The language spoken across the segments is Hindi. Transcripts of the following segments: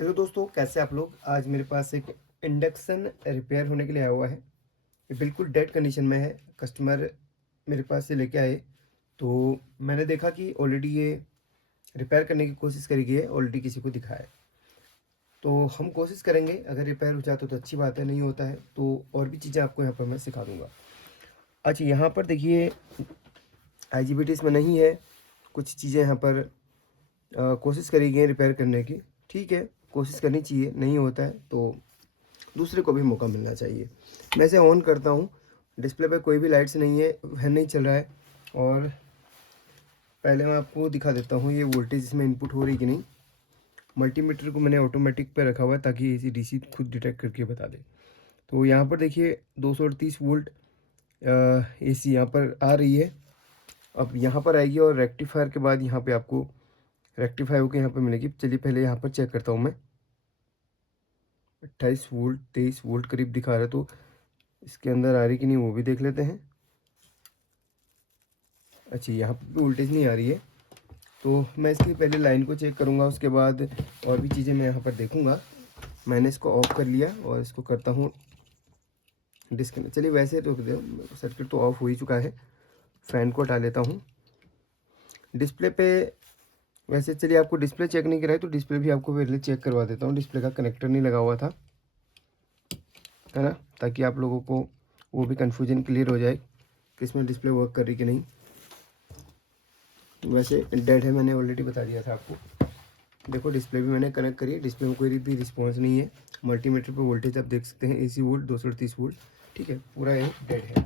हेलो दोस्तों, कैसे आप लोग। आज मेरे पास एक इंडक्शन रिपेयर होने के लिए आया हुआ है। ये बिल्कुल डेड कंडीशन में है। कस्टमर मेरे पास से लेके आए तो मैंने देखा कि ऑलरेडी ये रिपेयर करने की कोशिश करी गई है, ऑलरेडी किसी को दिखाया है। तो हम कोशिश करेंगे, अगर रिपेयर हो जाता तो अच्छी बात है, नहीं होता है तो और भी चीज़ें आपको यहाँ पर मैं सिखा दूँगा। अच्छा, यहाँ पर देखिए IGBT इसमें नहीं है। कुछ चीज़ें यहाँ पर कोशिश करी गई है रिपेयर करने की। ठीक है, कोशिश करनी चाहिए, नहीं होता है तो दूसरे को भी मौका मिलना चाहिए। मैं इसे ऑन करता हूँ। डिस्प्ले पे कोई भी लाइट्स नहीं है, फैन नहीं चल रहा है। और पहले मैं आपको दिखा देता हूँ ये वोल्टेज इसमें इनपुट हो रही कि नहीं। मल्टीमीटर को मैंने ऑटोमेटिक पे रखा हुआ है ताकि एसी डीसी खुद डिटेक्ट करके बता दे। तो यहाँ पर देखिए 238 वोल्ट एसी यहाँ पर आ रही है। अब यहाँ पर आएगी और रेक्टिफायर के बाद यहाँ पे आपको रेक्टिफाई होकर यहाँ पर मिलेगी। चलिए पहले यहाँ पर चेक करता हूँ मैं। 28 वोल्ट 23 वोल्ट करीब दिखा रहा है, तो इसके अंदर आ रही कि नहीं वो भी देख लेते हैं। अच्छा, यहाँ पर भी वोल्टेज नहीं आ रही है, तो मैं इसकी पहले लाइन को चेक करूँगा, उसके बाद और भी चीज़ें मैं यहाँ पर देखूँगा। मैंने इसको ऑफ कर लिया और इसको करता हूँ डिस्कनेक्ट। चलिए वैसे रोक दो, सर्किट तो ऑफ हो ही चुका है। फ़ैन को हटा लेता हूँ। डिस्प्ले पे वैसे चलिए आपको डिस्प्ले चेक नहीं कराई तो डिस्प्ले भी आपको पहले चेक करवा देता हूँ। डिस्प्ले का कनेक्टर नहीं लगा हुआ था, है ना, ताकि आप लोगों को वो भी कन्फ्यूजन क्लियर हो जाए कि इसमें डिस्प्ले वर्क कर रही कि नहीं। वैसे डेड है, मैंने ऑलरेडी बता दिया था आपको। देखो डिस्प्ले भी मैंने कनेक्ट करी है, डिस्प्ले में कोई भी रिस्पॉन्स नहीं है। मल्टीमीटर पे वोल्टेज आप देख सकते हैं, AC वोल्ट 238 वोल्ट। ठीक है, पूरा ये डेड है।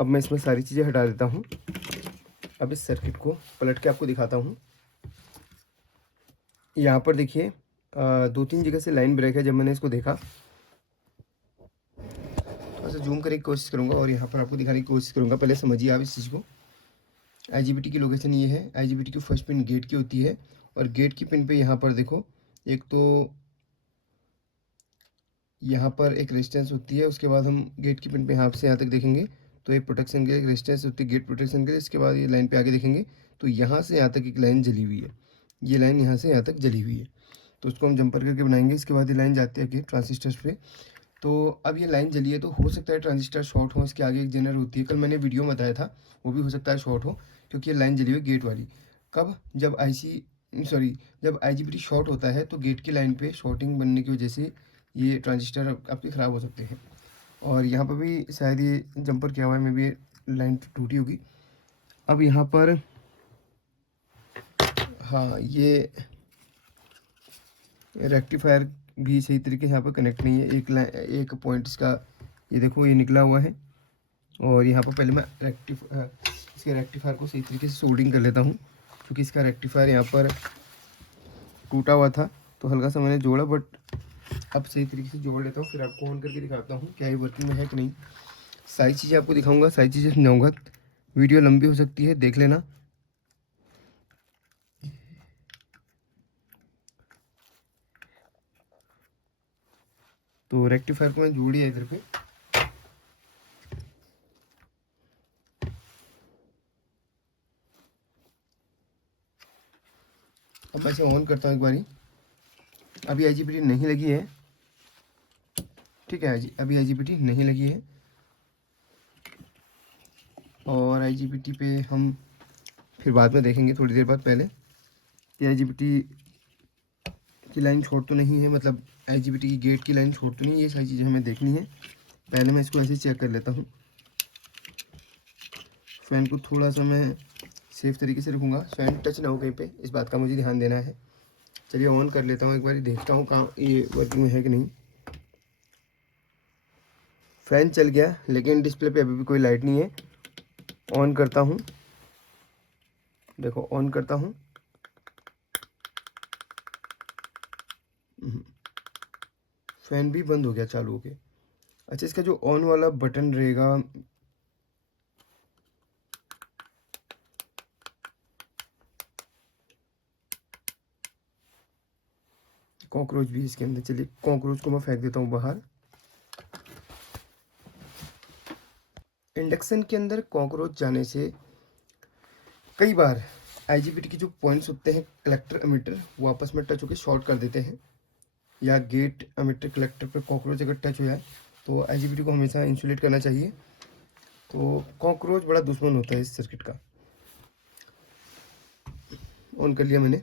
अब मैं इसमें सारी चीज़ें हटा देता हूँ। अब इस सर्किट को पलट के आपको दिखाता हूँ। यहाँ पर देखिए 2-3 जगह से लाइन ब्रेक है। जब मैंने इसको देखा, थोड़ा सा जूम करने की कोशिश करूँगा और यहाँ पर आपको दिखाने की कोशिश करूँगा। पहले समझिए आप इस चीज़ को। IGBT की लोकेशन ये है। IGBT की फर्स्ट पिन गेट की होती है और गेट की पिन पे यहाँ पर देखो, एक तो यहाँ पर एक रेजिस्टेंस होती है। उसके बाद हम गेट की पिन पे यहाँ से यहाँ तक देखेंगे तो एक प्रोटेक्शन की रेजिस्टेंस होती है, गेट प्रोटेक्शन के। इसके बाद ये लाइन पे आगे देखेंगे तो यहाँ से यहाँ तक एक लाइन जली हुई है। ये लाइन यहाँ से यहाँ तक जली हुई है, तो उसको हम जंपर करके बनाएंगे। इसके बाद ये लाइन जाती है आगे ट्रांजिस्टर्स पे। तो अब ये लाइन जली है तो हो सकता है ट्रांजिस्टर शॉर्ट हो। इसके आगे एक जेनर होती है, कल मैंने वीडियो में बताया था, वो भी हो सकता है शॉर्ट हो, क्योंकि ये लाइन जली हुई गेट वाली। कब? जब जब IGBT शॉर्ट होता है तो गेट की लाइन पे शॉर्टिंग बनने की वजह से ये ट्रांजिस्टर आपके ख़राब हो सकते हैं। और यहाँ पर भी शायद ये जंपर किया हुआ है, में भी लाइन टूटी होगी। अब यहाँ पर हाँ, ये रेक्टिफायर भी सही तरीके से यहाँ पर कनेक्ट नहीं है। एक पॉइंट इसका ये देखो, ये निकला हुआ है। और यहाँ पर पहले मैं इसके रेक्टिफायर को सही तरीके से सोल्डिंग कर लेता हूँ, क्योंकि इसका रेक्टिफायर यहाँ पर टूटा हुआ था तो हल्का सा मैंने जोड़ा, बट अब सही तरीके से जोड़ लेता हूँ, फिर आपको ऑन करके दिखाता हूँ क्या ये वर्किंग में है कि नहीं। सारी चीज़ें आपको दिखाऊंगा, सारी चीज़ें समझाऊंगा। वीडियो लंबी हो सकती है, देख लेना। तो रेक्टिफायर को मैंने जोड़ दिया इधर पे। अब मैं इसे ऑन करता हूँ एक बारी। अभी IGBT नहीं लगी है, ठीक है, अभी IGBT नहीं लगी है। और IGBT पे हम फिर बाद में देखेंगे, थोड़ी देर बाद। पहले ये IGBT की लाइन छोड़ तो नहीं है, मतलब IGBT की गेट की लाइन छोड़ तो नहीं है, ये सारी चीज़ें हमें देखनी है। पहले मैं इसको ऐसे चेक कर लेता हूँ। फ़ैन को थोड़ा सा मैं सेफ तरीके से रखूँगा, फ़ैन टच ना हो कहीं पे, इस बात का मुझे ध्यान देना है। चलिए ऑन कर लेता हूँ एक बार, देखता हूँ कहाँ ये वर्किंग में है कि नहीं। फ़ैन चल गया, लेकिन डिस्प्ले पे अभी भी कोई लाइट नहीं है। ऑन करता हूँ, देखो ऑन करता हूँ। फ़ैन भी बंद हो गया, चालू हो गया। अच्छा, इसका जो ऑन वाला बटन रहेगा, कॉकरोच भी इसके अंदर। चलिए कॉकरोच को मैं फेंक देता हूँ बाहर। इंडक्शन के अंदर कॉकरोच जाने से कई बार आईजीबीटी के जो पॉइंट्स होते हैं कलेक्टर एमिटर, वो आपस में टच होकर शॉर्ट कर देते हैं, या गेट एमिटर कलेक्टर पे कॉकरोच अगर टच हो जाए तो आईजीबीटी को हमेशा इंसुलेट करना चाहिए। तो कॉकरोच बड़ा दुश्मन होता है इस सर्किट का। ऑन कर लिया मैंने।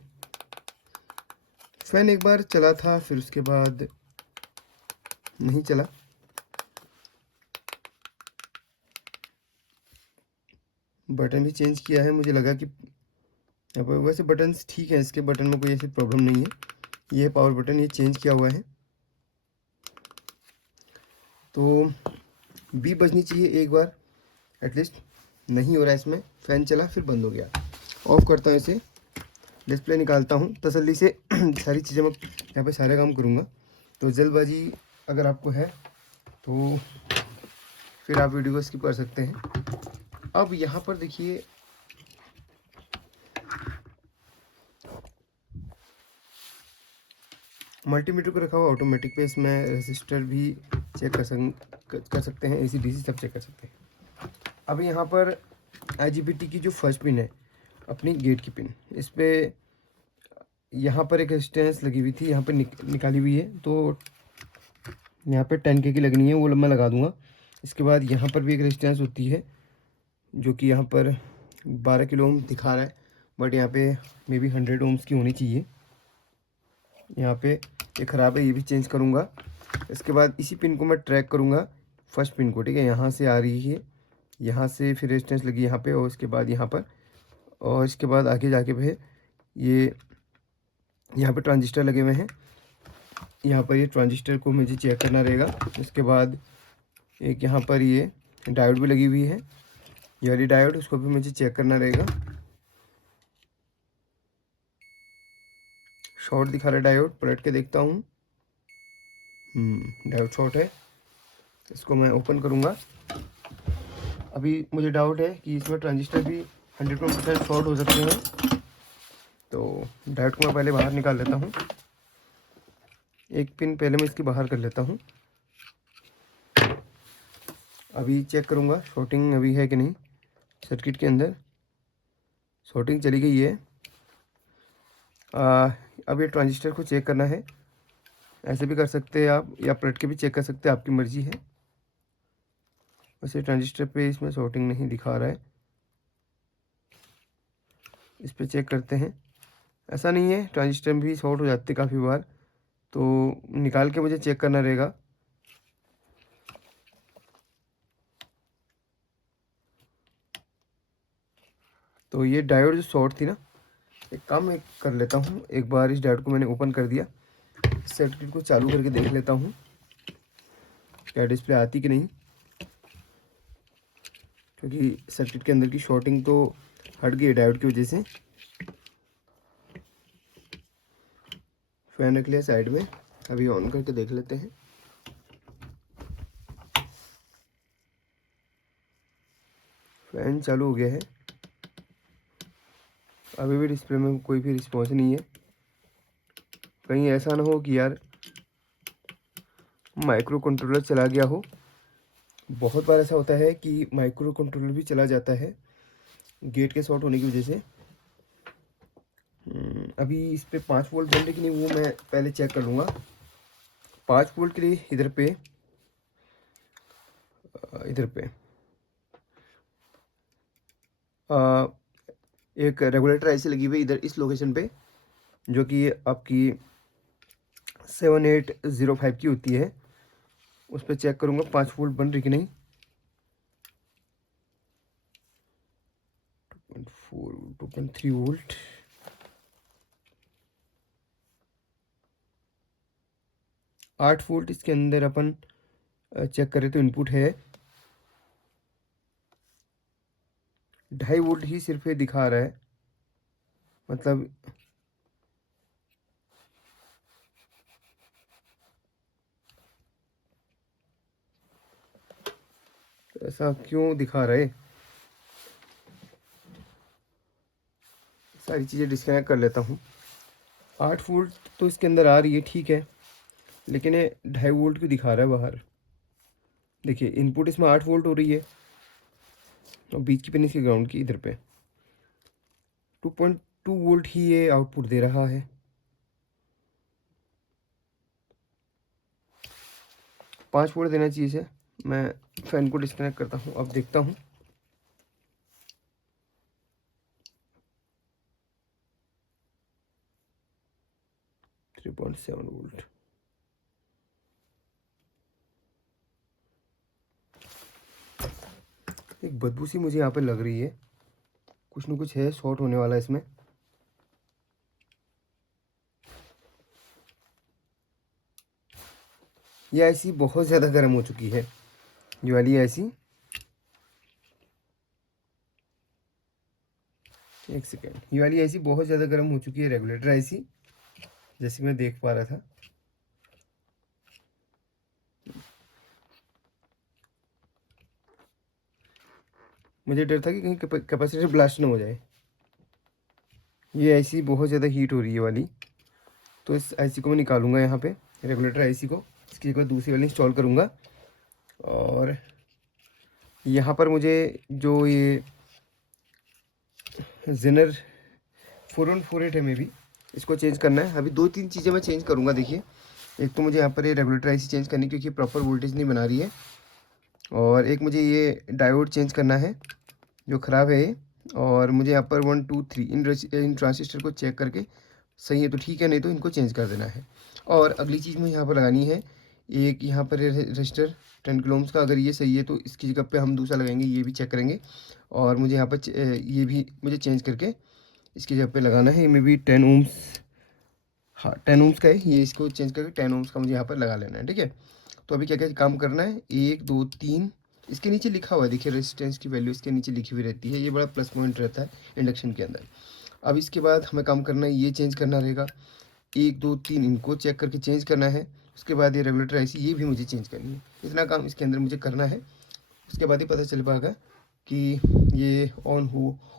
फैन एक बार चला था, फिर उसके बाद नहीं चला। बटन भी चेंज किया है, मुझे लगा कि अब वैसे बटन ठीक है, इसके बटन में कोई ऐसी प्रॉब्लम नहीं है। ये पावर बटन, ये चेंज किया हुआ है। तो बी बजनी चाहिए एक बार एटलीस्ट, नहीं हो रहा है इसमें। फ़ैन चला फिर बंद हो गया। ऑफ़ करता हूँ इसे, डिस्प्ले निकालता हूँ तसल्ली से। सारी चीज़ें मैं यहाँ पे सारे काम करूँगा। तो जल्दबाजी अगर आपको है तो फिर आप वीडियो को स्किप कर सकते हैं। अब यहाँ पर देखिए, मल्टीमीटर को रखा हुआ ऑटोमेटिक पे, इसमें रेसिस्टर भी चेक कर सकते हैं, एसी डीसी सब चेक कर सकते हैं। अब यहाँ पर आईजीबीटी की जो फर्स्ट पिन है अपनी गेट की पिन, इस पर यहाँ पर एक रेजिस्टेंस लगी हुई थी, यहाँ पर निकाली हुई है, तो यहाँ पे 10K की लगनी है, वो मैं लगा दूंगा। इसके बाद यहाँ पर भी एक रेजिस्टेंस होती है जो कि यहाँ पर 12 किलो ओम दिखा रहा है, बट यहाँ पे मे बी 100 ओम्स की होनी चाहिए। यहाँ पे ये ख़राब है, ये भी चेंज करूँगा। इसके बाद इसी पिन को मैं ट्रैक करूँगा, फर्स्ट पिन को, ठीक है। यहाँ से आ रही है, यहाँ से फिर रेजिस्टेंस लगी यहाँ पे, और इसके बाद यहाँ पर, और इसके बाद आगे जाके फिर ये यहाँ पे ट्रांजिस्टर लगे हुए हैं। यहाँ पर ये ट्रांजिस्टर को मुझे चेक करना रहेगा। इसके बाद एक यहाँ पर ये डायोड भी लगी हुई है, ये वाली डायोड, उसको भी मुझे चेक करना रहेगा। शॉर्ट दिखा रहा है डायोड, पलट के देखता हूँ। डायोड शॉर्ट है, इसको मैं ओपन करूँगा। अभी मुझे डाउट है कि इसमें ट्रांजिस्टर भी 100% शॉर्ट हो सकते हैं, तो डायोड को मैं पहले बाहर निकाल लेता हूँ। एक पिन पहले मैं इसकी बाहर कर लेता हूँ। अभी चेक करूँगा शॉर्टिंग अभी है कि नहीं। सर्किट के अंदर शॉर्टिंग चली गई है। अब ये ट्रांजिस्टर को चेक करना है, ऐसे भी कर सकते हैं आप, या पलट के भी चेक कर सकते हैं, आपकी मर्जी है। वैसे ट्रांजिस्टर पे इसमें शॉर्टिंग नहीं दिखा रहा है, इस पे चेक करते हैं। ऐसा नहीं है, ट्रांजिस्टर भी शॉर्ट हो जाते काफ़ी बार, तो निकाल के मुझे चेक करना रहेगा। तो ये डायोड जो शॉर्ट थी ना, एक काम मैं कर लेता हूँ, एक बार इस डायोड को मैंने ओपन कर दिया, सर्किट को चालू करके देख लेता हूँ क्या डिस्प्ले आती कि नहीं, क्योंकि सर्किट के अंदर की शॉर्टिंग तो हट गई है डायोड की वजह से। फैन रख लिया साइड में, अभी ऑन करके देख लेते हैं। फैन चालू हो गया है, अभी भी डिस्प्ले में कोई भी रिस्पॉन्स नहीं है। कहीं ऐसा ना हो कि यार माइक्रो कंट्रोलर चला गया हो। बहुत बार ऐसा होता है कि माइक्रो कंट्रोलर भी चला जाता है गेट के शॉर्ट होने की वजह से। अभी इस पे 5 वोल्ट बन रही कि नहीं वो मैं पहले चेक कर लूँगा। 5 वोल्ट के लिए इधर पे एक रेगुलेटर ऐसी लगी हुई इधर इस लोकेशन पे, जो कि आपकी 7805 की होती है। उस पर चेक करूँगा 5 वोल्ट बन रही कि नहीं। 2.4 2.3 वोल्ट, 8 वोल्ट इसके अंदर अपन चेक करें तो इनपुट है 2.5 वोल्ट ही सिर्फ ये दिखा रहा है, मतलब ऐसा क्यों दिखा रहा है। सारी चीज़ें डिस्कनेक्ट कर लेता हूँ। 8 वोल्ट तो इसके अंदर आ रही है, ठीक है, लेकिन ये 2.5 वोल्ट क्यों दिखा रहा है बाहर। देखिए इनपुट इसमें 8 वोल्ट हो रही है, और बीच की पिन इसकी ग्राउंड की इधर पे, 2.2 वोल्ट ही ये आउटपुट दे रहा है। पाँच वोल्ट देना चाहिए इसे। मैं फ़ैन को डिस्कनेक्ट करता हूँ, अब देखता हूँ। Three 3.7 volt. एक बदबू सी मुझे यहाँ पे लग रही है, कुछ ना कुछ है, शॉर्ट होने वाला है इसमें। ये आईसी बहुत ज़्यादा गर्म हो चुकी है, ये वाली आईसी। एक सेकेंड, ये वाली आईसी बहुत ज़्यादा गर्म हो चुकी है, रेगुलेटर आईसी, जैसे मैं देख पा रहा था। मुझे डर था कि कहीं कैपेसिटर ब्लास्ट ना हो जाए। ये आईसी बहुत ज़्यादा हीट हो रही है वाली, तो इस आईसी को मैं निकालूंगा यहाँ पे, रेगुलेटर आईसी को। इसकी जगह दूसरी वाली इंस्टॉल करूँगा। और यहाँ पर मुझे जो ये जेनर 4148 है, मे बी इसको चेंज करना है। अभी दो तीन चीज़ें मैं चेंज करूँगा। देखिए, एक तो मुझे यहाँ पर ये रेगुलेटर आईसी चेंज करनी, क्योंकि प्रॉपर वोल्टेज नहीं बना रही है। और एक मुझे ये डायोड चेंज करना है जो ख़राब है ये। और मुझे यहाँ पर 1 2 3 इन ट्रांजिस्टर को चेक करके सही है तो ठीक है, नहीं तो इनको चेंज कर देना है। और अगली चीज़ मुझे यहाँ पर लगानी है, एक यहाँ पर रजिस्टर 10 किलो ओम्स का। अगर ये सही है तो इसकी जगह पे हम दूसरा लगाएंगे, ये भी चेक करेंगे। और मुझे यहाँ पर ये भी मुझे चेंज करके इसकी जगह पे लगाना है। ये मे बी 10 ओम्स, हाँ 10 ओम्स का है ये, इसको चेंज करके 10 ओम्स का मुझे यहाँ पर लगा लेना है। ठीक है, तो अभी क्या क्या काम करना है, 1 2 3, इसके नीचे लिखा हुआ है, देखिए रेजिस्टेंस की वैल्यू इसके नीचे लिखी हुई रहती है, ये बड़ा प्लस पॉइंट रहता है इंडक्शन के अंदर। अब इसके बाद हमें काम करना है, ये चेंज करना रहेगा, 1 2 3 इनको चेक करके चेंज करना है। उसके बाद ये रेगुलेटर आईसी ये भी मुझे चेंज करनी है। इतना काम इसके अंदर मुझे करना है, उसके बाद ही पता चल पाएगा कि ये ऑन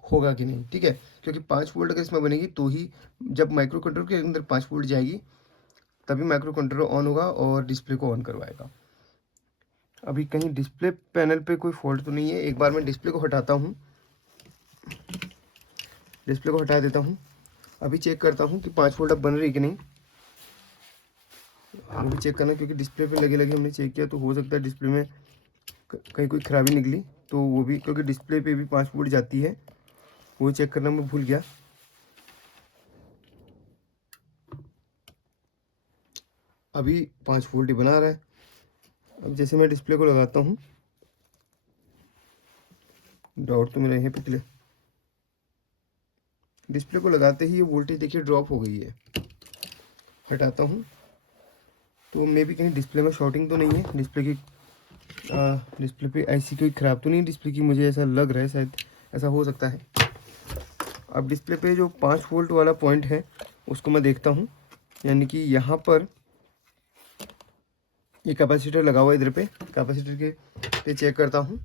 होगा कि नहीं। ठीक है, क्योंकि 5 वोल्ट अगर इसमें बनेगी तो ही, जब माइक्रो कंट्रोलर के अंदर 5 वोल्ट जाएगी तभी माइक्रो कंट्रोलर ऑन होगा और डिस्प्ले को ऑन करवाएगा। अभी कहीं डिस्प्ले पैनल पे कोई फॉल्ट तो नहीं है। एक बार मैं डिस्प्ले को हटाता हूँ, डिस्प्ले को हटा देता हूँ। अभी चेक करता हूँ कि 5 वोल्ट अब बन रही है कि नहीं। अभी चेक करना, क्योंकि डिस्प्ले पे लगे लगे हमने चेक किया, तो हो सकता है डिस्प्ले में कहीं कोई खराबी निकली, तो वो भी, क्योंकि डिस्प्ले पे भी 5 वोल्ट जाती है, वो चेक करना मैं भूल गया। अभी 5 वोल्ट ही बना रहा है। अब जैसे मैं डिस्प्ले को लगाता हूँ, डाउट तो मेरा यहीं पे क्लियर, डिस्प्ले को लगाते ही ये वोल्टेज देखिए ड्रॉप हो गई है। हटाता हूँ तो मे भी कहीं डिस्प्ले में शॉर्टिंग तो नहीं है, डिस्प्ले पे ऐसी कोई ख़राब तो नहीं है डिस्प्ले की, मुझे ऐसा लग रहा है, शायद ऐसा हो सकता है। अब डिस्प्ले पे जो 5 वोल्ट वाला पॉइंट है उसको मैं देखता हूँ, यानी कि यहाँ पर ये कैपेसिटर लगा हुआ है, इधर पे कैपेसिटर के पे चेक करता हूँ।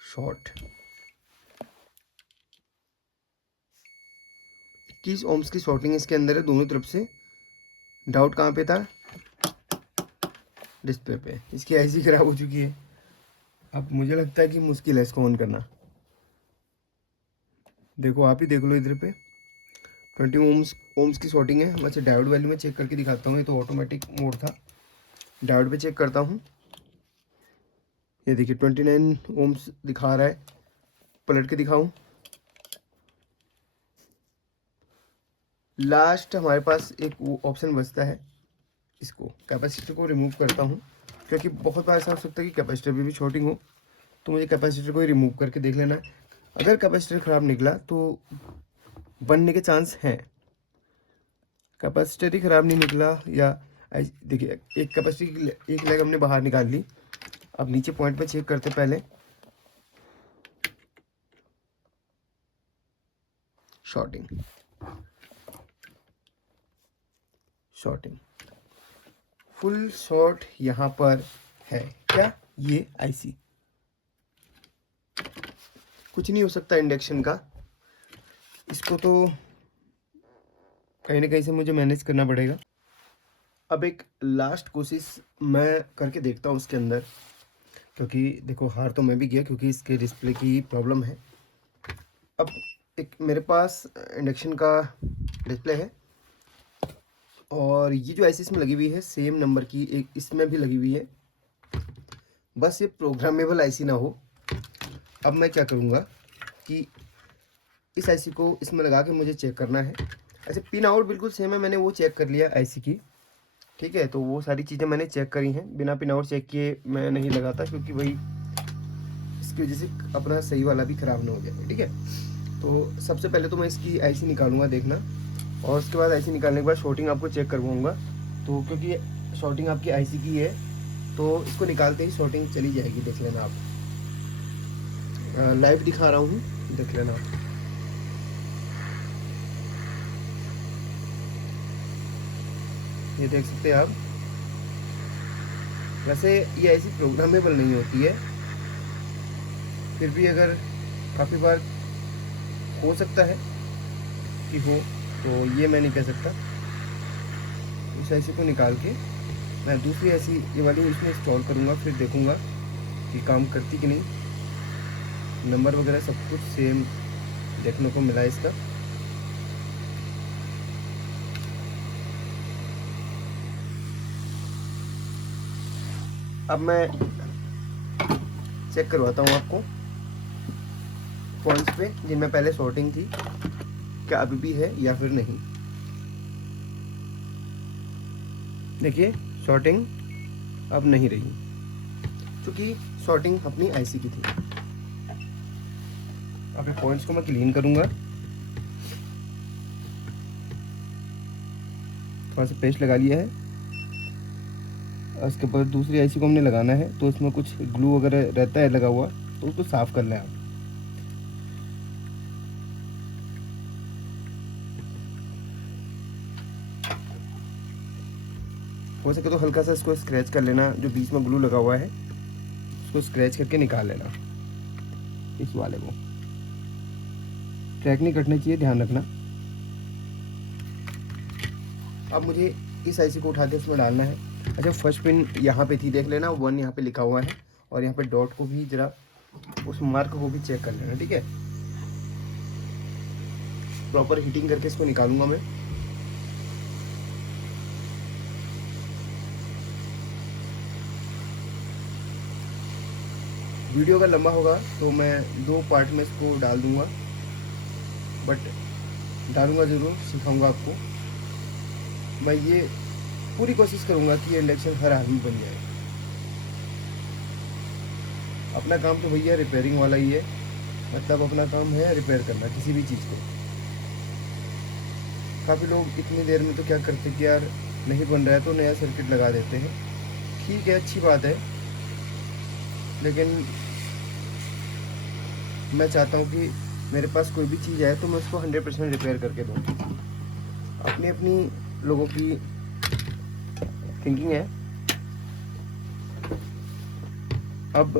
शॉर्ट 21 ओम्स की शॉर्टिंग इसके अंदर है दोनों तरफ से। डाउट कहाँ पे था, डिस्प्ले पे। इसकी ऐसी ख़राब हो चुकी है, अब मुझे लगता है कि मुश्किल है इसको ऑन करना। देखो, आप ही देख लो, इधर पे 20 ओम्स की शॉर्टिंग है। मैं अच्छा डायोड वैल्यू में चेक करके दिखाता हूँ, ये तो ऑटोमेटिक मोड था। डायोड पे चेक करता हूँ, ये देखिए 29 ओम्स दिखा रहा है। पलट के दिखाऊं, लास्ट हमारे पास एक वो ऑप्शन बचता है, इसको कैपेसिटर को रिमूव करता हूँ, क्योंकि बहुत बार ऐसा हो सकता है कि कैपेसिटर में भी शॉर्टिंग हो, तो मुझे कैपेसिटर को ही रिमूव करके देख लेना है। अगर कैपेसिटर ख़राब निकला तो बनने के चांस हैं। कैपेसिटर ही ख़राब नहीं निकला, या देखिए एक कैपेसिटर की एक लेग हमने बाहर निकाल ली। अब नीचे पॉइंट पे चेक करते पहले, शॉर्टिंग शॉर्टिंग फुल शॉर्ट यहाँ पर है क्या, ये आईसी कुछ नहीं हो सकता इंडक्शन का, इसको तो कहीं ना कहीं से मुझे मैनेज करना पड़ेगा। अब एक लास्ट कोशिश मैं करके देखता हूँ उसके अंदर, क्योंकि देखो हार तो मैं भी गया क्योंकि इसके डिस्प्ले की प्रॉब्लम है। अब एक मेरे पास इंडक्शन का डिस्प्ले है और ये जो आईसी इसमें लगी हुई है सेम नंबर की एक इसमें भी लगी हुई है, बस ये प्रोग्रामेबल आईसी ना हो। अब मैं क्या करूँगा कि इस आईसी को इसमें लगा के मुझे चेक करना है। ऐसे पिन आउट बिल्कुल सेम है, मैंने वो चेक कर लिया आईसी की, ठीक है। तो वो सारी चीज़ें मैंने चेक करी हैं, बिना पिन आउट चेक किए मैं नहीं लगाता क्योंकि भाई इसकी वजह से अपना सही वाला भी ख़राब ना हो जाए, ठीक है। तो सबसे पहले तो मैं इसकी आईसी निकालूंगा, देखना, और उसके बाद आईसी निकालने के बाद शॉर्टिंग आपको चेक करवाऊँगा। तो क्योंकि शॉर्टिंग आपकी आईसी की है तो इसको निकालते ही शॉर्टिंग चली जाएगी, देख लेना आप। लाइव दिखा रहा हूँ, देख लेना आप। ये देख सकते हैं आप। वैसे ये ऐसी प्रोग्रामेबल नहीं होती है, फिर भी अगर काफ़ी बार हो सकता है कि हो, तो ये मैं नहीं कह सकता। इस ऐसी को निकाल के मैं दूसरी ऐसी ये वाली इसमें इंस्टॉल करूँगा, फिर देखूँगा कि काम करती कि नहीं। नंबर वगैरह सब कुछ सेम देखने को मिला इसका। अब मैं चेक करवाता हूँ आपको पॉइंट्स पे जिनमें पहले शॉर्टिंग थी, क्या अभी भी है या फिर नहीं। देखिए शॉर्टिंग अब नहीं रही क्योंकि शॉर्टिंग अपनी आईसी की थी। अब ये पॉइंट्स को मैं क्लीन करूँगा, थोड़ा सा पेस्ट लगा लिया है। और उसके बाद दूसरी आईसी को हमने लगाना है, तो इसमें कुछ ग्लू वगैरह रहता है लगा हुआ, तो उसको साफ़ कर लें आप। हो सके तो हल्का सा इसको स्क्रैच कर लेना, जो बीच में ग्लू लगा हुआ है उसको स्क्रैच करके निकाल लेना। इस वाले को ट्रैक नहीं कटना चाहिए, ध्यान रखना। अब मुझे इस आईसी को उठा के इसमें डालना है। अच्छा, फर्स्ट पिन यहाँ पे थी, देख लेना 1 यहाँ पे लिखा हुआ है, और यहाँ पे डॉट को भी जरा उस मार्क को भी चेक कर लेना, ठीक है। प्रॉपर हीटिंग करके इसको निकालूंगा मैं। वीडियो अगर लंबा होगा तो मैं 2 पार्ट में इसको डाल दूंगा, बट डालूंगा ज़रूर, सिखाऊंगा आपको। मैं ये पूरी कोशिश करूंगा कि इंडक्शन हर हाल में बन जाए। अपना काम तो भैया रिपेयरिंग वाला ही है, मतलब अपना काम है रिपेयर करना किसी भी चीज़ को। काफ़ी लोग इतनी देर में तो क्या करते कि यार नहीं बन रहा है तो नया सर्किट लगा देते हैं, ठीक है, अच्छी बात है, लेकिन मैं चाहता हूँ कि मेरे पास कोई भी चीज़ आए तो मैं उसको 100% रिपेयर करके दूँ। अपनी अपनी लोगों की थिंकिंग है। अब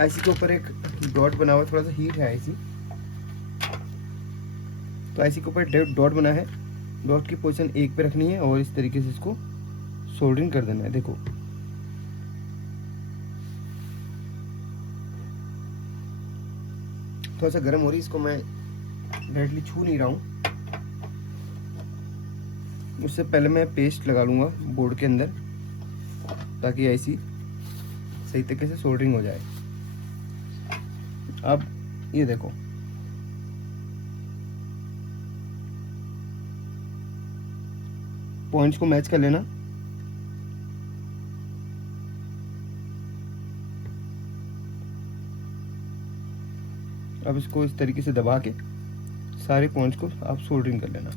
आईसी के ऊपर एक डॉट बना हुआ, थोड़ा सा हीट है आईसी, तो आईसी के ऊपर डॉट बना है। डॉट की पोजीशन 1 पे रखनी है और इस तरीके से इसको सोल्डरिंग कर देना है। देखो थोड़ा सा गर्म हो रही है, इसको मैं डायरेक्टली छू नहीं रहा हूँ। उससे पहले मैं पेस्ट लगा लूँगा बोर्ड के अंदर, ताकि आईसी सही तरीके से सोल्डरिंग हो जाए। अब ये देखो, पॉइंट्स को मैच कर लेना। अब इसको इस तरीके से दबा के सारे पॉइंट्स को आप सोल्डरिंग कर लेना।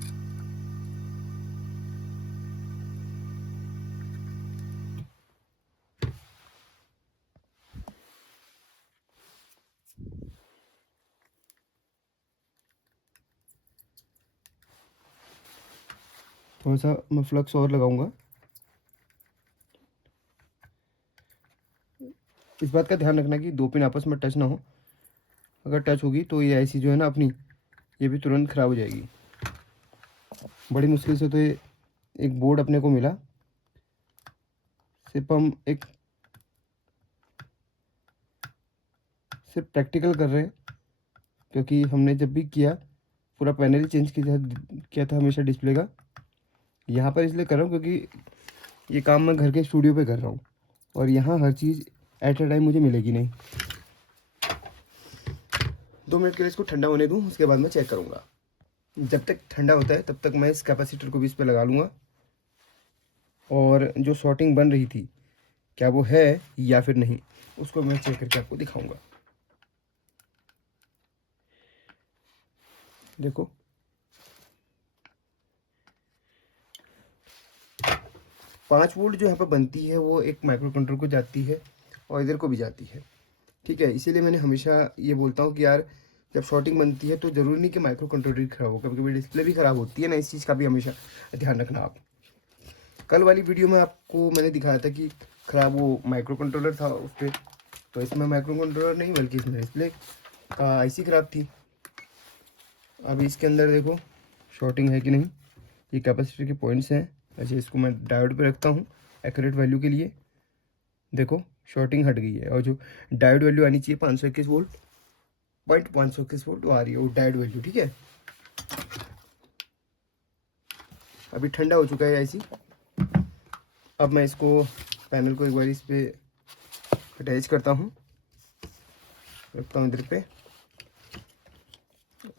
थोड़ा सा मैं फ्लक्स और लगाऊंगा। इस बात का ध्यान रखना कि 2 पिन आपस में टच ना हो। अगर टच होगी तो ये आईसी जो है ना अपनी, ये भी तुरंत ख़राब हो जाएगी। बड़ी मुश्किल से तो ये एक बोर्ड अपने को मिला। सिर्फ हम एक सिर्फ प्रैक्टिकल कर रहे हैं, क्योंकि हमने जब भी किया पूरा पैनल ही चेंज किया था हमेशा डिस्प्ले का। यहाँ पर इसलिए कर रहा हूँ क्योंकि ये काम मैं घर के स्टूडियो पे कर रहा हूँ और यहाँ हर चीज़ एट अ टाइम मुझे मिलेगी नहीं। 2 मिनट के लिए इसको ठंडा होने दूँ, उसके बाद मैं चेक करूँगा। जब तक ठंडा होता है तब तक मैं इस कैपेसिटर को भी इस पर लगा लूँगा और जो शॉर्टिंग बन रही थी क्या वो है या फिर नहीं, उसको मैं चेक करके आपको दिखाऊंगा। देखो 5 वोल्ट जो यहाँ पर बनती है वो एक माइक्रो कंट्रोलर को जाती है और इधर को भी जाती है, ठीक है। इसीलिए मैंने हमेशा ये बोलता हूँ कि यार जब शॉर्टिंग बनती है तो ज़रूरी नहीं कि माइक्रो कंट्रोलर ही ख़राब हो, कभी कभी डिस्प्ले भी ख़राब होती है ना, इस चीज़ का भी हमेशा ध्यान रखना आप। कल वाली वीडियो में आपको मैंने दिखाया था कि ख़राब वो माइक्रो कंट्रोलर था उस पर, तो इसमें माइक्रो कंट्रोलर नहीं बल्कि इसमें डिस्प्ले का आईसी ख़राब थी। अभी इसके अंदर देखो शॉर्टिंग है कि नहीं, ये कैपेसिटर के पॉइंट्स हैं। अच्छा इसको मैं डायोड पे रखता हूँ एक्यूरेट वैल्यू के लिए। देखो शॉर्टिंग हट गई है और जो डायोड वैल्यू आनी चाहिए 521 वोल्ट, 521 वोल्ट वो आ रही है वो डायोड वैल्यू, ठीक है। अभी ठंडा हो चुका है आईसी। अब मैं इसको पैनल को एक बार इस पर अटैच करता हूँ, रखता हूँ इधर पे।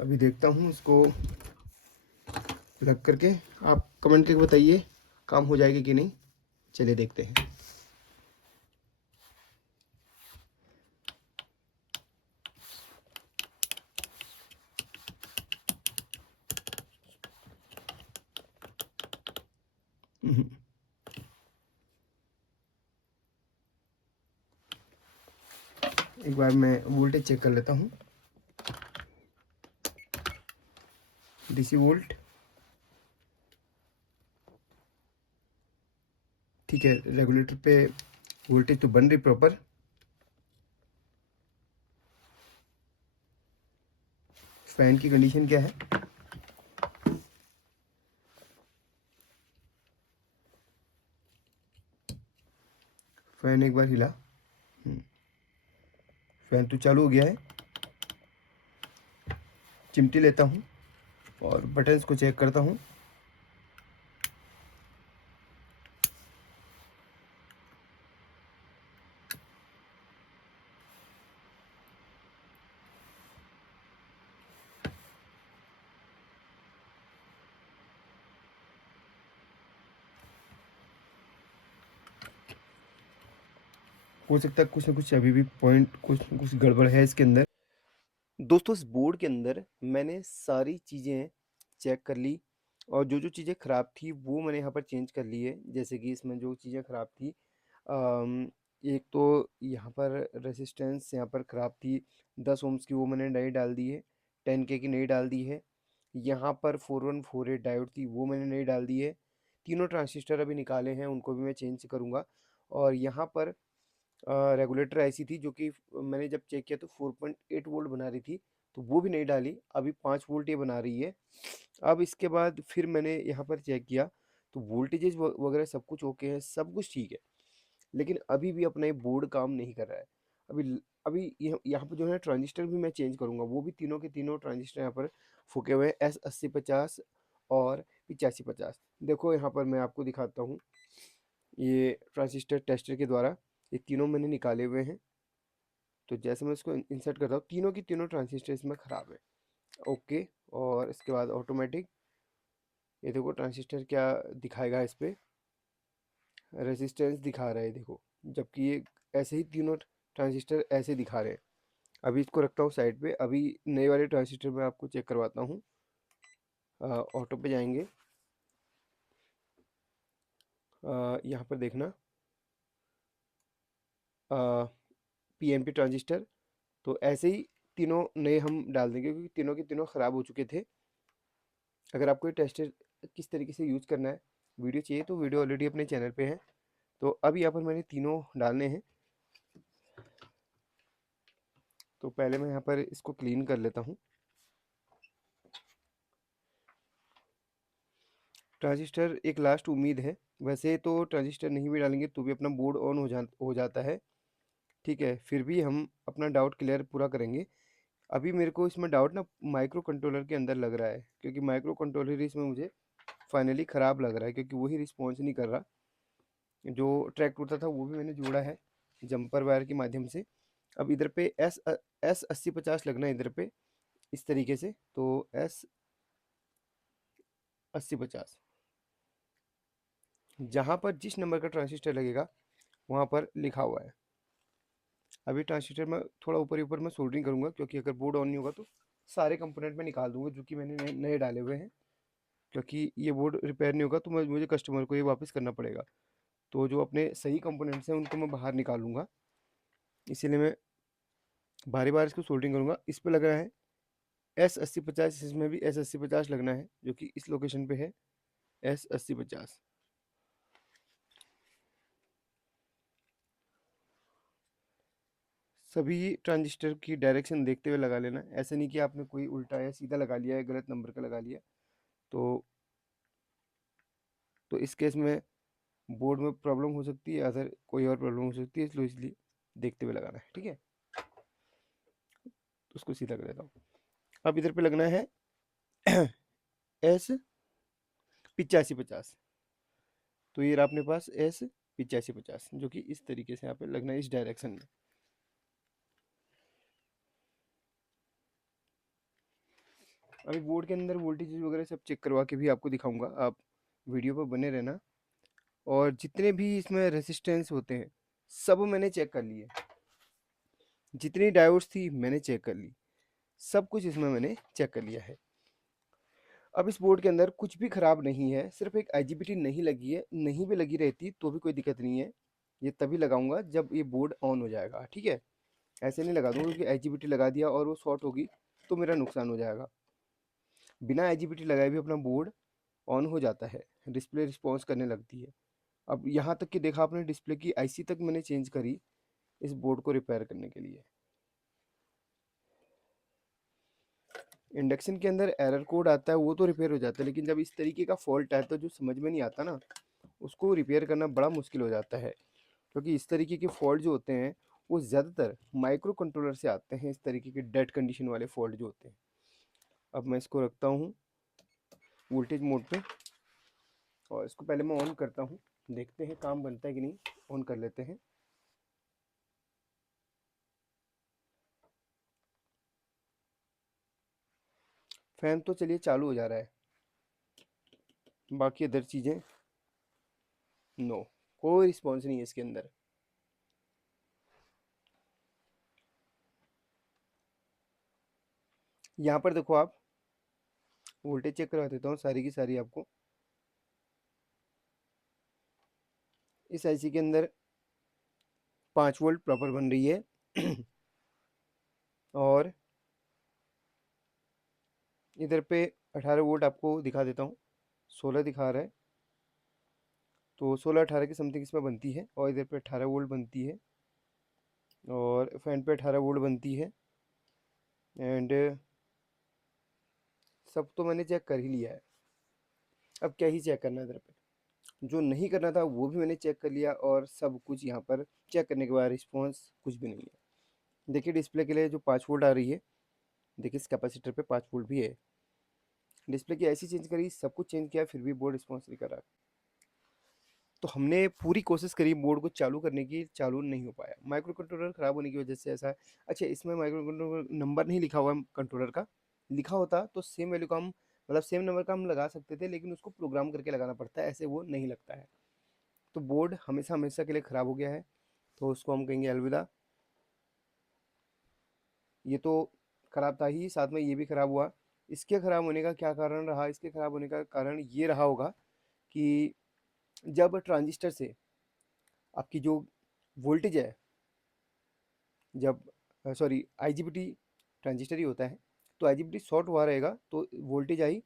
अभी देखता हूँ इसको लग करके, आप कमेंट करके बताइए काम हो जाएगी कि नहीं। चलिए देखते हैं। एक बार मैं वोल्टेज चेक कर लेता हूँ। डीसी वोल्ट, ठीक है। रेगुलेटर पे वोल्टेज तो बन रही प्रॉपर। फैन की कंडीशन क्या है, फैन एक बार हिला, फैन तो चालू हो गया है। चिमटी लेता हूँ और बटन्स को चेक करता हूँ। हो सकता है कुछ ना कुछ अभी भी पॉइंट, कुछ ना कुछ गड़बड़ है इसके अंदर। दोस्तों इस बोर्ड के अंदर मैंने सारी चीज़ें चेक कर ली और जो जो चीज़ें ख़राब थी वो मैंने यहाँ पर चेंज कर ली है। जैसे कि इसमें जो चीज़ें ख़राब थी, एक तो यहाँ पर रेसिस्टेंस यहाँ पर ख़राब थी 10 ओम्स की, वो मैंने नई डाल दी है। 10K की नई डाल दी है। यहाँ पर 4148 डायोड थी वो मैंने नई डाल दी है। तीनों ट्रांजिस्टर अभी निकाले हैं, उनको भी मैं चेंज करूँगा। और यहाँ पर रेगुलेटर ऐसी थी जो कि मैंने जब चेक किया तो 4.8 वोल्ट बना रही थी, तो वो भी नहीं डाली, अभी 5 वोल्ट ये बना रही है। अब इसके बाद फिर मैंने यहाँ पर चेक किया तो वोल्टेजेस वगैरह सब कुछ ओके है, सब कुछ ठीक है। लेकिन अभी भी अपना ये बोर्ड काम नहीं कर रहा है। अभी यहाँ पर जो है ट्रांजिस्टर भी मैं चेंज करूँगा, वो भी तीनों के तीनों ट्रांजिस्टर यहाँ पर फूके हुए हैं, S8050 और 8550। देखो यहाँ पर मैं आपको दिखाता हूँ, ये ट्रांजिस्टर टेस्टर के द्वारा ये तीनों मैंने निकाले हुए हैं। तो जैसे मैं इसको इंसर्ट करता हूँ, तीनों की तीनों ट्रांजिस्टर इसमें ख़राब है, ओके। और इसके बाद ऑटोमेटिक, ये देखो ट्रांजिस्टर क्या दिखाएगा, इस पर रेजिस्टेंस दिखा रहा है देखो, जबकि ये ऐसे ही तीनों ट्रांजिस्टर ऐसे दिखा रहे हैं। अभी इसको रखता हूँ साइड पे, अभी नए वाले ट्रांजिस्टर में आपको चेक करवाता हूँ। ऑटो पे जाएंगे, यहाँ पर देखना पीएमपी ट्रांजिस्टर, तो ऐसे ही तीनों नए हम डाल देंगे क्योंकि तीनों के तीनों ख़राब हो चुके थे। अगर आपको ये टेस्टर किस तरीके से यूज़ करना है वीडियो चाहिए तो वीडियो ऑलरेडी अपने चैनल पे है। तो अब यहाँ पर मैंने तीनों डालने हैं। तो पहले मैं यहाँ पर इसको क्लीन कर लेता हूँ। ट्रांजिस्टर एक लास्ट उम्मीद है, वैसे तो ट्रांजिस्टर नहीं भी डालेंगे तो भी अपना बोर्ड ऑन हो जाता है, ठीक है, फिर भी हम अपना डाउट क्लियर पूरा करेंगे। अभी मेरे को इसमें डाउट ना माइक्रो कंट्रोलर के अंदर लग रहा है, क्योंकि माइक्रो कंट्रोलर ही इसमें मुझे फाइनली ख़राब लग रहा है, क्योंकि वही रिस्पॉन्स नहीं कर रहा। जो ट्रैक टूटा था वो भी मैंने जोड़ा है जंपर वायर के माध्यम से। अब इधर पे एस 8050 लगना है इधर पे, इस तरीके से। तो एस 8050 जहाँ पर जिस नंबर का ट्रांजिस्टर लगेगा वहाँ पर लिखा हुआ है। अभी ट्रांजिस्टर में थोड़ा ऊपर ऊपर मैं सोल्डरिंग करूँगा, क्योंकि अगर बोर्ड ऑन नहीं होगा तो सारे कंपोनेंट में निकाल दूंगा जो कि मैंने नए डाले हुए हैं। क्योंकि ये बोर्ड रिपेयर नहीं होगा तो मुझे कस्टमर को ये वापस करना पड़ेगा। तो जो अपने सही कंपोनेंट्स हैं उनको मैं बाहर निकालूंगा, इसीलिए मैं बारी बार इसको सोल्डरिंग करूंगा। इस पे लग रहा है S8050, इसमें भी S8050 लगना है जो कि इस लोकेशन पे है S8050। सभी ट्रांजिस्टर की डायरेक्शन देखते हुए लगा लेना, ऐसे नहीं कि आपने कोई उल्टा या सीधा लगा लिया है, गलत नंबर का लगा लिया तो इस केस में बोर्ड में प्रॉब्लम हो सकती है, अदर कोई और प्रॉब्लम हो सकती है, इसलिए देखते हुए लगाना है। ठीक है, तो उसको सीधा कर देता हूँ। अब इधर पे लगना है S8550। तो ये रहा अपने पास S8550, जो कि इस तरीके से यहाँ पे लगना है, इस डायरेक्शन में। अभी बोर्ड के अंदर वोल्टेज वगैरह सब चेक करवा के भी आपको दिखाऊंगा, आप वीडियो पर बने रहना। और जितने भी इसमें रेसिस्टेंस होते हैं सब मैंने चेक कर लिए, जितनी डायोड्स थी मैंने चेक कर ली, सब कुछ इसमें मैंने चेक कर लिया है। अब इस बोर्ड के अंदर कुछ भी ख़राब नहीं है, सिर्फ एक IGBT नहीं लगी है। नहीं भी लगी रहती तो भी कोई दिक्कत नहीं है, ये तभी लगाऊंगा जब ये बोर्ड ऑन हो जाएगा। ठीक है, ऐसे नहीं लगा दूंगा, क्योंकि IGBT लगा दिया और वो शॉर्ट होगी तो मेरा नुकसान हो जाएगा। बिना IGBT लगाए भी अपना बोर्ड ऑन हो जाता है, डिस्प्ले रिस्पॉन्स करने लगती है। अब यहाँ तक कि देखा आपने, डिस्प्ले की IC तक मैंने चेंज करी इस बोर्ड को रिपेयर करने के लिए। इंडक्शन के अंदर एरर कोड आता है वो तो रिपेयर हो जाता है, लेकिन जब इस तरीके का फॉल्ट है तो जो समझ में नहीं आता ना, उसको रिपेयर करना बड़ा मुश्किल हो जाता है। क्योंकि इस तरीके के फॉल्ट जो होते हैं वो ज़्यादातर माइक्रो कंट्रोलर से आते हैं, इस तरीके के डेड कंडीशन वाले फॉल्ट जो होते हैं। अब मैं इसको रखता हूँ वोल्टेज मोड पे, और इसको पहले मैं ऑन करता हूँ, देखते हैं काम बनता है कि नहीं। ऑन कर लेते हैं। फैन तो चलिए चालू हो जा रहा है, बाकी अदर चीज़ें नो, कोई रिस्पॉन्स नहीं है इसके अंदर। यहाँ पर देखो आप, वोल्टेज चेक करवा देता हूँ सारी की सारी आपको। इस IC के अंदर 5 वोल्ट प्रॉपर बन रही है और इधर पे 18 वोल्ट आपको दिखा देता हूँ, 16 दिखा रहा है। तो 16 18 की समथिंग इसमें बनती है, और इधर पे 18 वोल्ट बनती है, और फैन पे 18 वोल्ट बनती है। एंड सब तो मैंने चेक कर ही लिया है, अब क्या ही चेक करना है इधर पे। जो नहीं करना था वो भी मैंने चेक कर लिया, और सब कुछ यहाँ पर चेक करने के बाद रिस्पॉन्स कुछ भी नहीं है। देखिए डिस्प्ले के लिए जो 5 वोल्ट आ रही है, देखिए इस कैपेसिटर पे 5 वोल्ट भी है। डिस्प्ले की ऐसी चेंज करी, सब कुछ चेंज किया, फिर भी बोर्ड रिस्पॉन्स नहीं कर रहा। तो हमने पूरी कोशिश करी बोर्ड को चालू करने की, चालू नहीं हो पाया, माइक्रो कंट्रोलर ख़राब होने की वजह से ऐसा है। अच्छा, इसमें माइक्रो कंट्रोलर नंबर नहीं लिखा हुआ है कंट्रोलर का, लिखा होता तो सेम वैल्यू का हम, मतलब सेम नंबर का हम लगा सकते थे, लेकिन उसको प्रोग्राम करके लगाना पड़ता है, ऐसे वो नहीं लगता है। तो बोर्ड हमेशा हमेशा के लिए ख़राब हो गया है, तो उसको हम कहेंगे अलविदा। ये तो ख़राब था ही, साथ में ये भी ख़राब हुआ। इसके ख़राब होने का क्या कारण रहा? इसके ख़राब होने का कारण ये रहा होगा कि जब ट्रांजिस्टर से आपकी जो वोल्टेज है, जब सॉरी IGBT ट्रांजिस्टर ही होता है, तो IGBT शॉर्ट हुआ रहेगा तो वोल्टेज आई,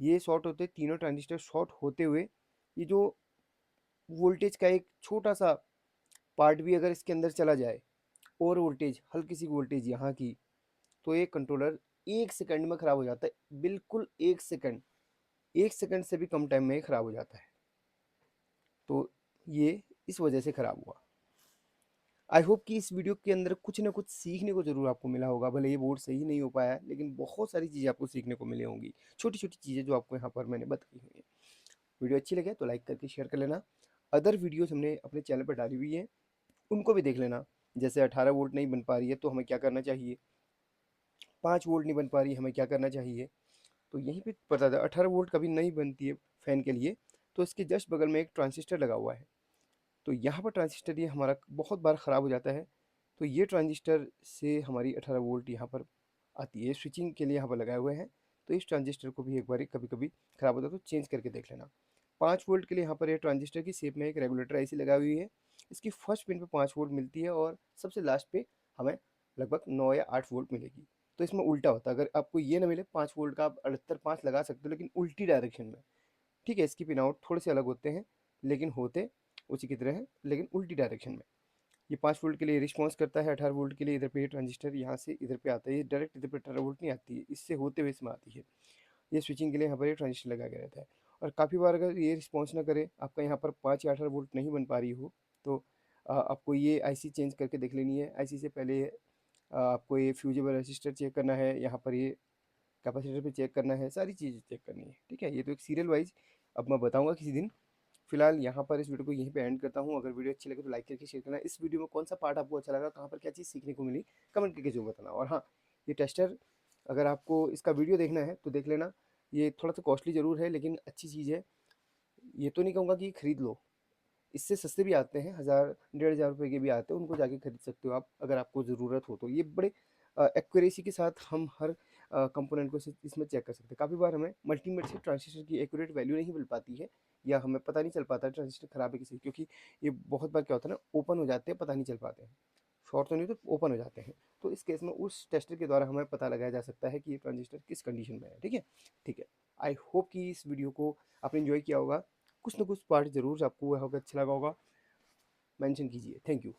ये शॉर्ट होते, तीनों ट्रांजिस्टर शॉर्ट होते हुए ये जो वोल्टेज का एक छोटा सा पार्ट भी अगर इसके अंदर चला जाए, और वोल्टेज हल्की सी वोल्टेज यहाँ की, तो ये कंट्रोलर 1 सेकंड में ख़राब हो जाता है, बिल्कुल 1 सेकंड, 1 सेकंड से भी कम टाइम में ख़राब हो जाता है। तो ये इस वजह से ख़राब हुआ। आई होप कि इस वीडियो के अंदर कुछ ना कुछ सीखने को ज़रूर आपको मिला होगा। भले ये बोर्ड सही नहीं हो पाया है, लेकिन बहुत सारी चीज़ें आपको सीखने को मिली होंगी। छोटी-छोटी चीज़ें जो आपको यहाँ पर मैंने बताई हुई हैं। वीडियो अच्छी लगे तो लाइक करके शेयर कर लेना। अदर वीडियोज़ हमने अपने चैनल पर डाली हुई हैं, उनको भी देख लेना। जैसे 18 वोल्ट नहीं बन पा रही है तो हमें क्या करना चाहिए? 5 वोल्ट नहीं बन पा रही है, हमें क्या करना चाहिए? तो यहीं पे बता दें 18 वोल्ट कभी नहीं बनती है फ़ैन के लिए, तो इसके जस्ट बगल में एक ट्रांजिस्टर लगा हुआ है। तो यहाँ पर ट्रांजिस्टर ये हमारा बहुत बार ख़राब हो जाता है। तो ये ट्रांजिस्टर से हमारी 18 वोल्ट यहाँ पर आती है, स्विचिंग के लिए यहाँ पर लगाए हुए हैं। तो इस ट्रांजिस्टर को भी एक बारी कभी-कभी ख़राब होता है तो चेंज करके देख लेना। 5 वोल्ट के लिए यहाँ पर ये ट्रांजिस्टर की शेप में एक रेगुलेटर आईसी लगाई हुई है। इसकी फर्स्ट पिन पे 5 वोल्ट मिलती है और सबसे लास्ट पे हमें लगभग 9 या 8 वोल्ट मिलेगी। तो इसमें उल्टा होता है, अगर आपको ये ना मिले 5 वोल्ट का आप 78.5 लगा सकते हो लेकिन उल्टी डायरेक्शन में। ठीक है, इसकी पिन आउट थोड़े से अलग होते हैं, लेकिन होते उसी की तरह हैं, लेकिन उल्टी डायरेक्शन में। ये 5 वोल्ट के लिए रिस्पॉन्स करता है, 18 वोल्ट के लिए इधर पे ये ट्रांजिस्टर यहाँ से इधर पे आता है। ये डायरेक्ट इधर पे 18 वोल्ट नहीं आती है, इससे होते हुए इसमें आती है। ये स्विचिंग के लिए यहाँ पर ये ट्रांजिस्टर लगाया गया रहता है। और काफ़ी बार अगर ये रिस्पॉन्स ना करे, आपका यहाँ पर 5 या 18 वोल्ट नहीं बन पा रही हो, तो आपको ये आईसी चेंज करके देख लेनी है। आईसी से पहले आपको ये फ्यूजेबल रेसिस्टर चेक करना है, यहाँ पर ये कैपेसिटर पे चेक करना है, सारी चीज़ें चेक करनी है। ठीक है, ये तो एक सीरियल वाइज़ अब मैं बताऊँगा किसी दिन। फिलहाल यहाँ पर इस वीडियो को यहीं पे एंड करता हूँ। अगर वीडियो अच्छी लगे तो लाइक करके शेयर करना। इस वीडियो में कौन सा पार्ट आपको अच्छा लगा, कहाँ पर क्या चीज़ सीखने को मिली, कमेंट करके ज़रूर बताना। और हाँ, ये टेस्टर अगर आपको इसका वीडियो देखना है तो देख लेना। ये थोड़ा-सा कॉस्टली ज़रूर है लेकिन अच्छी चीज़ है। ये तो नहीं कहूँगा कि खरीद लो, इससे सस्ते भी आते हैं, 1000 डेढ़ हज़ार रुपए के भी आते हैं, उनको जाके खरीद सकते हो आप अगर आपको ज़रूरत हो तो। ये बड़े एक्यूरेसी के साथ हम हर कंपोनेंट को इसमें चेक कर सकते हैं। काफ़ी बार हमें मल्टीमीटर से ट्रांजिस्टर की एक्यूरेट वैल्यू नहीं मिल पाती है, या हमें पता नहीं चल पाता है ट्रांजिस्टर खराब है किसी, क्योंकि ये बहुत बार क्या होता है ना, ओपन हो जाते हैं, पता नहीं चल पाते हैं। शॉर्ट तो नहीं तो ओपन हो जाते हैं। तो इस केस में उस टेस्टर के द्वारा हमें पता लगाया जा सकता है कि ये ट्रांजिस्टर किस कंडीशन में है। ठीक है? ठीक है। आई होप कि इस वीडियो को आपने एन्जॉय किया होगा। कुछ ना कुछ पार्ट ज़रूर आपको यहाँ पे अच्छा लगा होगा। मेंशन कीजिए। Thank you.